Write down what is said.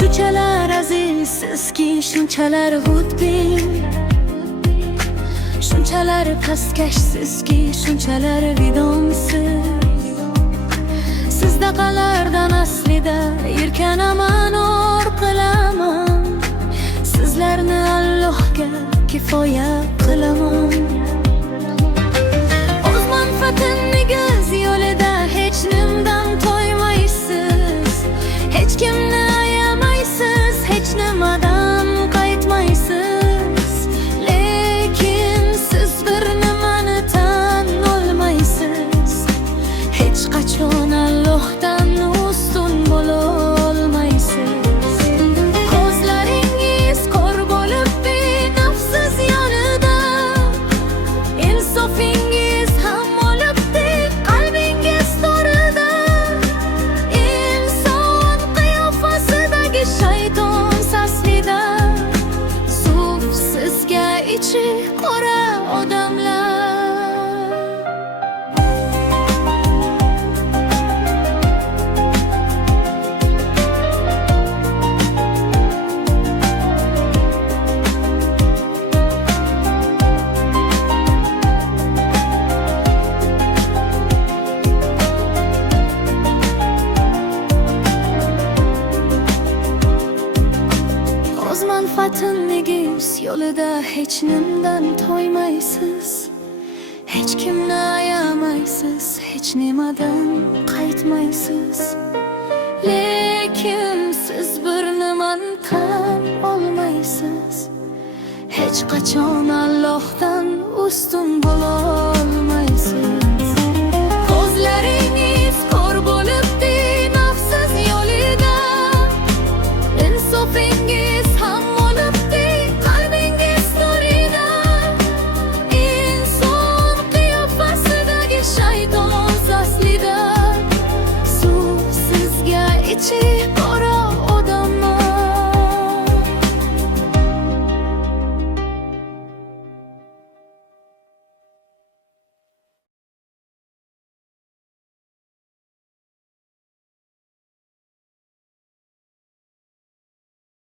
Shunchalar azizsizki, shunchalar xudbin, shunchalar pastkashsizki, shunchalar vidomsiz. Sizda qalardan aslida yirkanaman, or qilaman. Sizlarni Allohga kifoya qilaman. O'z manfaatingiz yo'lida hech nimdan toymaysiz, hech kimni ayamaysiz, hech nimadan qaytmaysiz. Lekin siz bir nimani tan olmaysiz, hech qachon Allohdan ustun bo'la olmaysiz. Ko'zlaringiz ko'r bo'lib benafsiz yonida, insofingiz ham olibdi qalbingiz torida. Inson qiyofasidagi shayton saslida, suv sizga ichi qora odamlar. O'z manfaatingiz yo'lida hech nimdan toymaysiz, hech kimni ayamaysiz, hech nimadan qaytmaysiz. Lekin siz bir nimani tan olmaysiz, hech qachon Allohdan ustun bo'la olmaysiz.